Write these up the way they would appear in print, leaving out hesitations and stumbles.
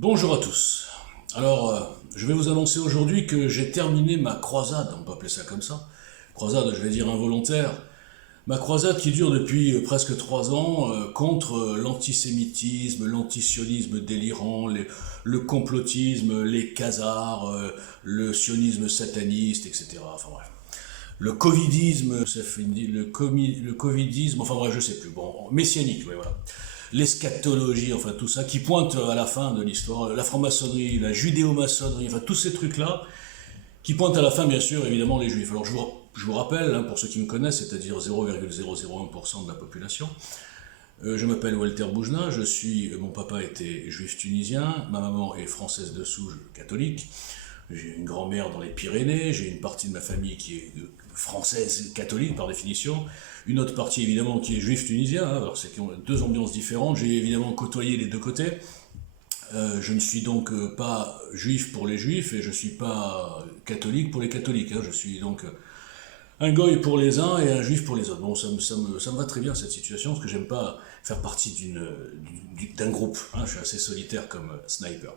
Bonjour à tous. Alors, je vais vous annoncer aujourd'hui que j'ai terminé ma croisade, on peut appeler ça comme ça, croisade, je vais dire involontaire, ma croisade qui dure depuis presque 3 ans contre l'antisémitisme, l'antisionisme délirant, le complotisme, les khazars, le sionisme sataniste, etc. Enfin bref. Le covidisme, le covidisme, enfin bref, je sais plus, bon, messianique, ouais, voilà. L'eschatologie, enfin tout ça, qui pointe à la fin de l'histoire, la franc-maçonnerie, la judéo-maçonnerie, enfin tous ces trucs-là, qui pointent à la fin, bien sûr, évidemment, les juifs. Alors je vous rappelle, hein, pour ceux qui me connaissent, c'est-à-dire 0,001% de la population, je m'appelle Walter Boujna, mon papa était juif tunisien, ma maman est française de souche catholique, j'ai une grand-mère dans les Pyrénées, j'ai une partie de ma famille qui est française catholique par définition, une autre partie évidemment qui est juif tunisien, hein, alors c'est deux ambiances différentes, j'ai évidemment côtoyé les deux côtés. Je ne suis donc pas juif pour les juifs et je ne suis pas catholique pour les catholiques, hein, je suis donc un goy pour les uns et un juif pour les autres. Bon, ça me va très bien cette situation, parce que j'aime pas faire partie d'un groupe, hein, je suis assez solitaire comme sniper.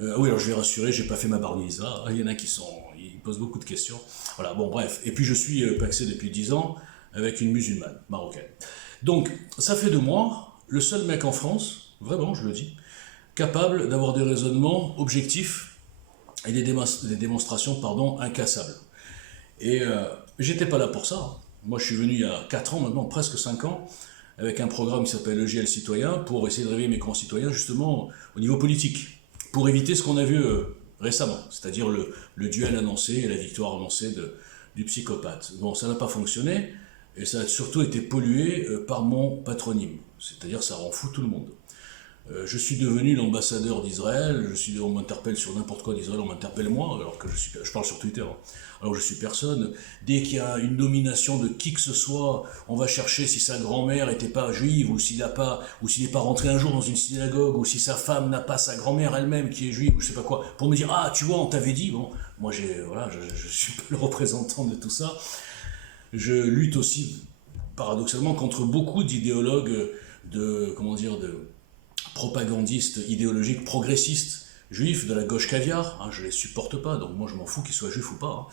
Oui, alors je vais rassurer, j'ai pas fait ma bar mitzvah, il y en a ils posent beaucoup de questions. Voilà, bon bref. Et puis je suis paxé depuis 10 ans avec une musulmane marocaine. Donc, ça fait de moi le seul mec en France, vraiment, je le dis, capable d'avoir des raisonnements objectifs et des démonstrations, incassables. Et j'étais pas là pour ça. Moi, je suis venu il y a 4 ans maintenant, presque 5 ans, avec un programme qui s'appelle EGL Citoyen, pour essayer de réveiller mes concitoyens, justement, au niveau politique, pour éviter ce qu'on a vu récemment, c'est-à-dire le duel annoncé et la victoire annoncée du psychopathe. Bon, ça n'a pas fonctionné, et ça a surtout été pollué par mon patronyme, c'est-à-dire ça rend fou tout le monde. Je suis devenu l'ambassadeur d'Israël, on m'interpelle sur n'importe quoi d'Israël, on m'interpelle moi, alors que je parle sur Twitter, hein. Alors je suis personne. Dès qu'il y a une nomination de qui que ce soit, on va chercher si sa grand-mère n'était pas juive, ou s'il n'est pas rentré un jour dans une synagogue, ou si sa femme n'a pas sa grand-mère elle-même qui est juive, ou je sais pas quoi, pour me dire, ah tu vois, on t'avait dit. Bon, moi je suis pas le représentant de tout ça. Je lutte aussi, paradoxalement, contre beaucoup d'idéologues de propagandistes idéologiques progressistes juifs de la gauche caviar, hein, je les supporte pas, donc moi je m'en fous qu'ils soient juifs ou pas.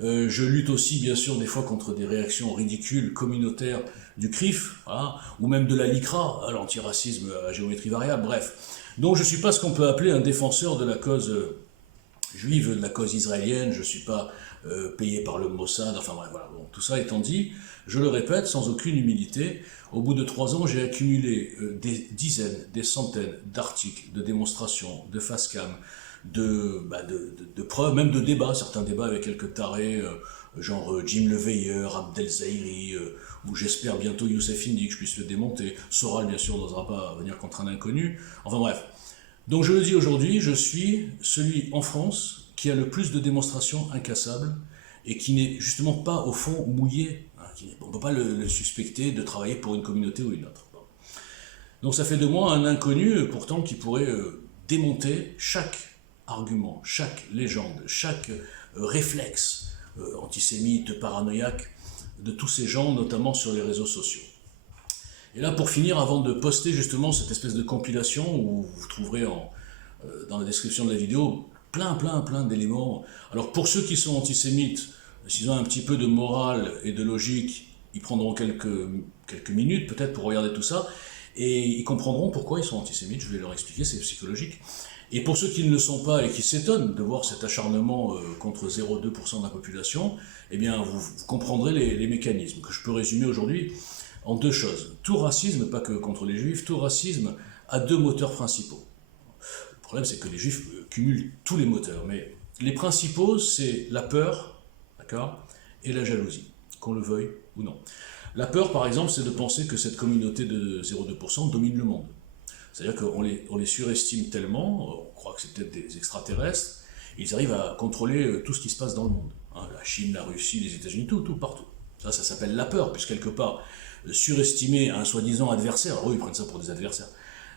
Hein. Je lutte aussi bien sûr des fois contre des réactions ridicules, communautaires du CRIF, hein, ou même de la LICRA, hein, l'antiracisme à géométrie variable, bref. Donc je suis pas ce qu'on peut appeler un défenseur de la cause juive, de la cause israélienne, je suis pas payé par le Mossad, enfin bref, voilà. Bon, tout ça étant dit, je le répète sans aucune humilité, au bout de 3 ans, j'ai accumulé des dizaines, des centaines d'articles, de démonstrations, de facecam, de preuves, même de débats, certains débats avec quelques tarés, genre Jim Le Veilleur, Abdel Zahiri, ou j'espère bientôt Youssef Indy, que je puisse le démonter. Soral, bien sûr, n'osera pas venir contre un inconnu. Enfin bref. Donc je le dis aujourd'hui, je suis celui en France qui a le plus de démonstrations incassables et qui n'est justement pas au fond mouillé. On ne peut pas le suspecter de travailler pour une communauté ou une autre. Bon. Donc ça fait de moi un inconnu pourtant qui pourrait démonter chaque argument, chaque légende, chaque réflexe antisémite, paranoïaque de tous ces gens, notamment sur les réseaux sociaux. Et là, pour finir, avant de poster justement cette espèce de compilation où vous trouverez dans la description de la vidéo plein d'éléments. Alors pour ceux qui sont antisémites, s'ils ont un petit peu de morale et de logique, ils prendront quelques minutes peut-être pour regarder tout ça, et ils comprendront pourquoi ils sont antisémites, je vais leur expliquer, c'est psychologique. Et pour ceux qui ne le sont pas et qui s'étonnent de voir cet acharnement contre 0,2% de la population, eh bien vous comprendrez les mécanismes que je peux résumer aujourd'hui en 2 choses. Tout racisme, pas que contre les juifs, tout racisme a 2 moteurs principaux. Le problème c'est que les juifs cumulent tous les moteurs, mais les principaux c'est la peur, et la jalousie, qu'on le veuille ou non. La peur, par exemple, c'est de penser que cette communauté de 0,2% domine le monde. C'est-à-dire qu'on les surestime tellement, on croit que c'est peut-être des extraterrestres, ils arrivent à contrôler tout ce qui se passe dans le monde. Hein, la Chine, la Russie, les États-Unis, tout, partout. Ça s'appelle la peur, puisque quelque part, surestimer un soi-disant adversaire, alors eux, ils prennent ça pour des adversaires,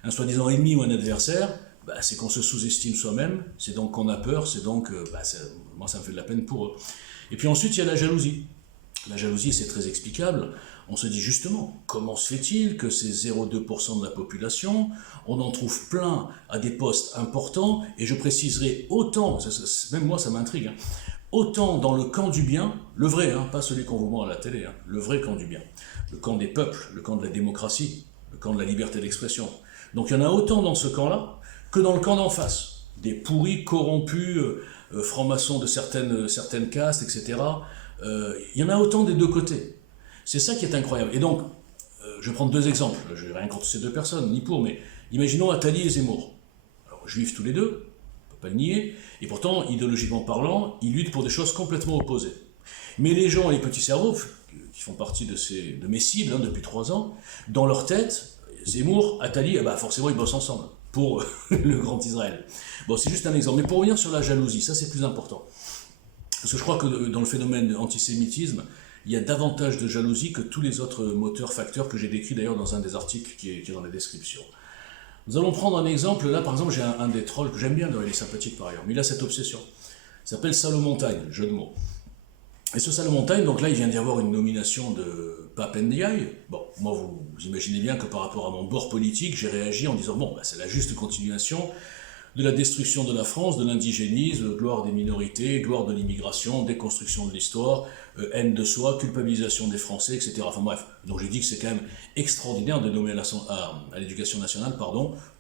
un soi-disant ennemi ou un adversaire, c'est qu'on se sous-estime soi-même, c'est donc qu'on a peur, c'est donc, moi ça me fait de la peine pour eux. Et puis ensuite, il y a la jalousie. La jalousie, c'est très explicable. on se dit justement, comment se fait-il que ces 0,2% de la population, on en trouve plein à des postes importants, et je préciserai autant, même moi ça m'intrigue, hein, autant dans le camp du bien, le vrai, hein, pas celui qu'on vous montre à la télé, hein, le vrai camp du bien, le camp des peuples, le camp de la démocratie, le camp de la liberté d'expression. Donc il y en a autant dans ce camp-là que dans le camp d'en face, des pourris, corrompus, francs-maçons de certaines castes, etc. Il y en a autant des deux côtés. C'est ça qui est incroyable. Et donc, je vais prendre deux exemples, je n'ai rien contre ces deux personnes, ni pour, mais imaginons Attali et Zemmour. Alors, juifs tous les deux, on ne peut pas le nier, et pourtant, idéologiquement parlant, ils luttent pour des choses complètement opposées. Mais les gens, les petits cerveaux, qui font partie de mes cibles depuis 3 ans, dans leur tête, Zemmour, Attali, forcément ils bossent ensemble pour le grand Israël. Bon, c'est juste un exemple. Mais pour revenir sur la jalousie, ça c'est plus important. Parce que je crois que dans le phénomène antisémitisme, il y a davantage de jalousie que tous les autres moteurs, facteurs que j'ai décrits d'ailleurs dans un des articles qui est dans la description. Nous allons prendre un exemple. Là, par exemple, j'ai un des trolls que j'aime bien, il est sympathique par ailleurs, mais il a cette obsession. Il s'appelle Salomontagne, jeu de mots. Et ce Salomontagne, donc là, il vient d'y avoir une nomination de Pape Ndiaye. Bon, moi, vous imaginez bien que par rapport à mon bord politique, j'ai réagi en disant, bon, c'est la juste continuation de la destruction de la France, de l'indigénisme, gloire des minorités, gloire de l'immigration, déconstruction de l'histoire, haine de soi, culpabilisation des Français, etc. Enfin bref, donc j'ai dit que c'est quand même extraordinaire de nommer à l'éducation nationale,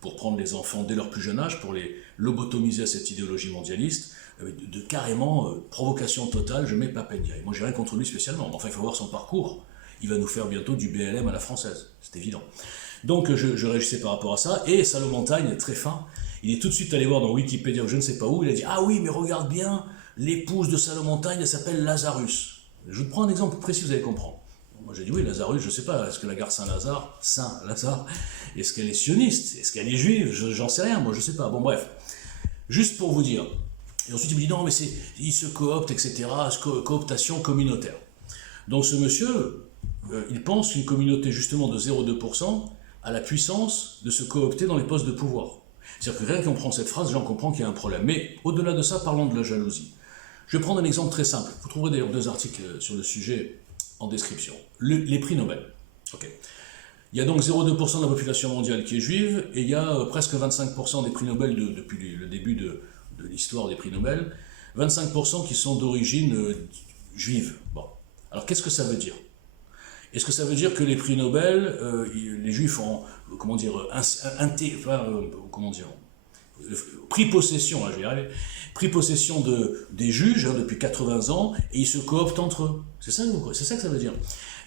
pour prendre les enfants dès leur plus jeune âge, pour les lobotomiser à cette idéologie mondialiste, de carrément provocation totale, je mets Pape Ndiaye. Moi j'ai rien contre lui spécialement, mais enfin il faut voir son parcours. Il va nous faire bientôt du BLM à la française, c'est évident. Donc je réagissais par rapport à ça, et Salomontagne, très fin, il est tout de suite allé voir dans Wikipédia ou je ne sais pas où, il a dit « Ah oui, mais regarde bien, l'épouse de Salomontagne, elle s'appelle Lazarus. » Je vous prends un exemple précis, vous allez comprendre. Moi j'ai dit « Oui, Lazarus, je ne sais pas, est-ce que la gare Saint-Lazare, est-ce qu'elle est sioniste? Est-ce qu'elle est juive? J'en sais rien, moi je ne sais pas. » Bon bref, juste pour vous dire. Et ensuite il me dit « Non, mais il se coopte, etc., cooptation communautaire. » Donc ce monsieur, il pense qu'une communauté justement de 0,2% a la puissance de se coopter dans les postes de pouvoir. C'est-à-dire que rien qu'on prend cette phrase, déjà on comprend qu'il y a un problème. Mais au-delà de ça, parlons de la jalousie. Je vais prendre un exemple très simple. Vous trouverez d'ailleurs 2 articles sur le sujet en description. Les prix Nobel. Okay. Il y a donc 0,2% de la population mondiale qui est juive, et il y a presque 25% des prix Nobel depuis le début de l'histoire des prix Nobel, 25% qui sont d'origine juive. Bon. Alors qu'est-ce que ça veut dire? Est-ce que ça veut dire que les prix Nobel, les juifs ont, pris possession, je vais y arriver, pris possession des juges depuis 80 ans, et ils se cooptent entre eux? C'est ça que ça veut dire.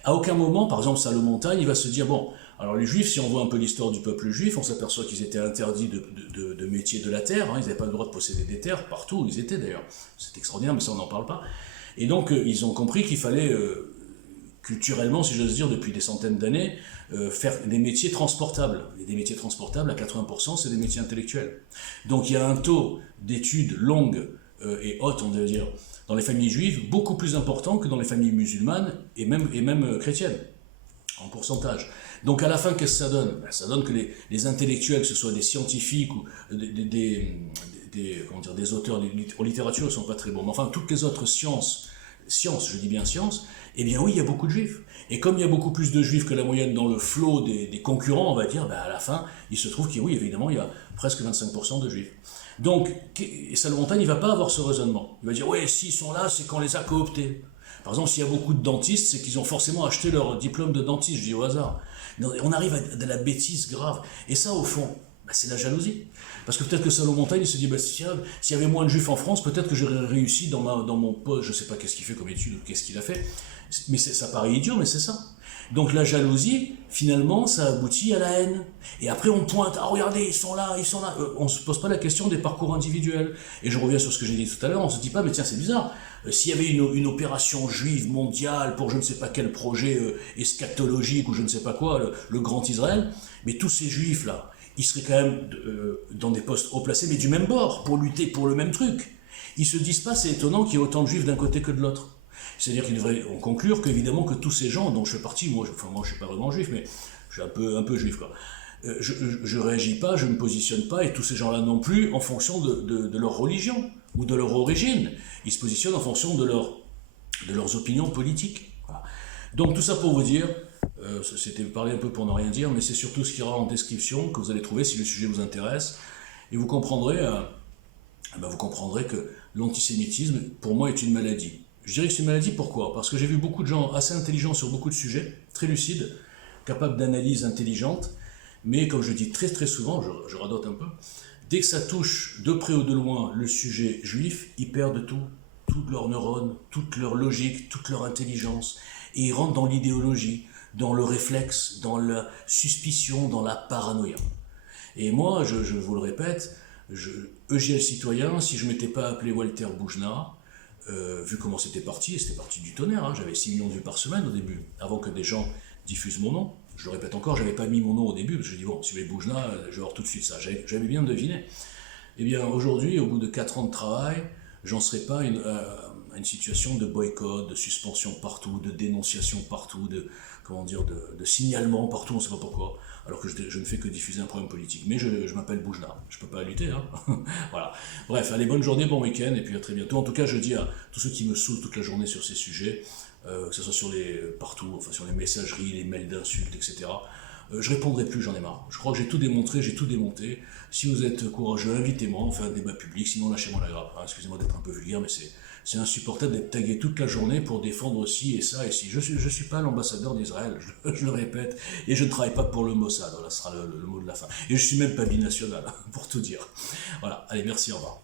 À aucun moment, par exemple, Salomontagne, il va se dire, bon, alors les juifs, si on voit un peu l'histoire du peuple juif, on s'aperçoit qu'ils étaient interdits de métiers de la terre, hein, ils n'avaient pas le droit de posséder des terres, partout où ils étaient d'ailleurs. C'est extraordinaire, mais ça on n'en parle pas. Et donc, ils ont compris qu'il fallait... culturellement, si j'ose dire, depuis des centaines d'années, faire des métiers transportables. Et des métiers transportables, à 80%, c'est des métiers intellectuels. Donc il y a un taux d'études longues et hautes, on va dire, dans les familles juives, beaucoup plus important que dans les familles musulmanes et même chrétiennes, en pourcentage. Donc à la fin, qu'est-ce que ça donne? Ça donne que les intellectuels, que ce soit des scientifiques ou des auteurs en littérature, ne sont pas très bons. Mais enfin, toutes les autres sciences, je dis bien sciences, eh bien oui, il y a beaucoup de juifs. Et comme il y a beaucoup plus de juifs que la moyenne dans le flot des concurrents, on va dire, à la fin, il se trouve qu'il oui, évidemment, il y a presque 25% de juifs. Donc, Salomontagne, il ne va pas avoir ce raisonnement. Il va dire, ouais, s'ils sont là, c'est qu'on les a cooptés. Par exemple, s'il y a beaucoup de dentistes, c'est qu'ils ont forcément acheté leur diplôme de dentiste, je dis au hasard. On arrive à de la bêtise grave. Et ça, au fond, c'est la jalousie. Parce que peut-être que Salomontagne, il se dit, s'il y avait moins de juifs en France, peut-être que j'aurais réussi dans mon poste, je ne sais pas qu'est-ce qu'il fait comme étude ou qu'est-ce qu'il a fait, mais ça paraît idiot, mais c'est ça. Donc la jalousie, finalement, ça aboutit à la haine. Et après on pointe, ah regardez, ils sont là. On ne se pose pas la question des parcours individuels. Et je reviens sur ce que j'ai dit tout à l'heure, on ne se dit pas, mais tiens, c'est bizarre. S'il y avait une opération juive mondiale pour je ne sais pas quel projet eschatologique ou je ne sais pas quoi, le grand Israël, mais tous ces juifs-là, ils seraient quand même dans des postes haut placés, mais du même bord, pour lutter pour le même truc. Ils se disent pas, c'est étonnant qu'il y ait autant de juifs d'un côté que de l'autre. C'est-à-dire qu'il devrait en conclure qu'évidemment que tous ces gens dont je fais partie, moi je suis pas vraiment juif, mais je suis un peu juif quoi. Je réagis pas, je me positionne pas, et tous ces gens-là non plus, en fonction de leur religion ou de leur origine. Ils se positionnent en fonction de leurs opinions politiques. Voilà. Donc tout ça pour vous dire C'était parler un peu pour ne rien dire, mais c'est surtout ce qu'il y aura en description que vous allez trouver si le sujet vous intéresse. Et vous comprendrez que l'antisémitisme, pour moi, est une maladie. Je dirais que c'est une maladie, pourquoi? Parce que j'ai vu beaucoup de gens assez intelligents sur beaucoup de sujets, très lucides, capables d'analyse intelligente, mais comme je dis très très souvent, je radote un peu, dès que ça touche de près ou de loin le sujet juif, ils perdent tout, toutes leurs neurones, toute leur logique, toute leur intelligence, et ils rentrent dans l'idéologie, dans le réflexe, dans la suspicion, dans la paranoïa. Et moi, je vous le répète, EGL citoyen, si je ne m'étais pas appelé Walter Boujna, vu comment c'était parti du tonnerre, hein, j'avais 6 millions de vues par semaine au début, avant que des gens diffusent mon nom. Je le répète encore, j'avais pas mis mon nom au début, parce que je dis bon, si vous voulez Boujna, je vais avoir tout de suite ça. J'avais bien deviné. Eh bien, aujourd'hui, au bout de 4 ans de travail, j'en serais pas à une situation de boycott, de suspension partout, de dénonciation partout, comment dire, de signalement partout, on ne sait pas pourquoi, alors que je ne fais que diffuser un problème politique. Mais je m'appelle Boujna, je ne peux pas lutter, hein. Voilà. Bref, allez, bonne journée, bon week-end, et puis à très bientôt. En tout cas, je dis à tous ceux qui me saoulent toute la journée sur ces sujets, que ce soit partout, enfin sur les messageries, les mails d'insultes, etc. Je répondrai plus, j'en ai marre. Je crois que j'ai tout démontré, j'ai tout démonté. Si vous êtes courageux, invitez-moi, on fait un débat public, sinon lâchez-moi la grappe. Hein. Excusez-moi d'être un peu vulgaire, mais c'est insupportable d'être tagué toute la journée pour défendre ci et ça et ci. Je suis pas l'ambassadeur d'Israël, je le répète, et je ne travaille pas pour le Mossad, voilà, ce sera le mot de la fin. Et je suis même pas binational, pour tout dire. Voilà, allez, merci, au revoir.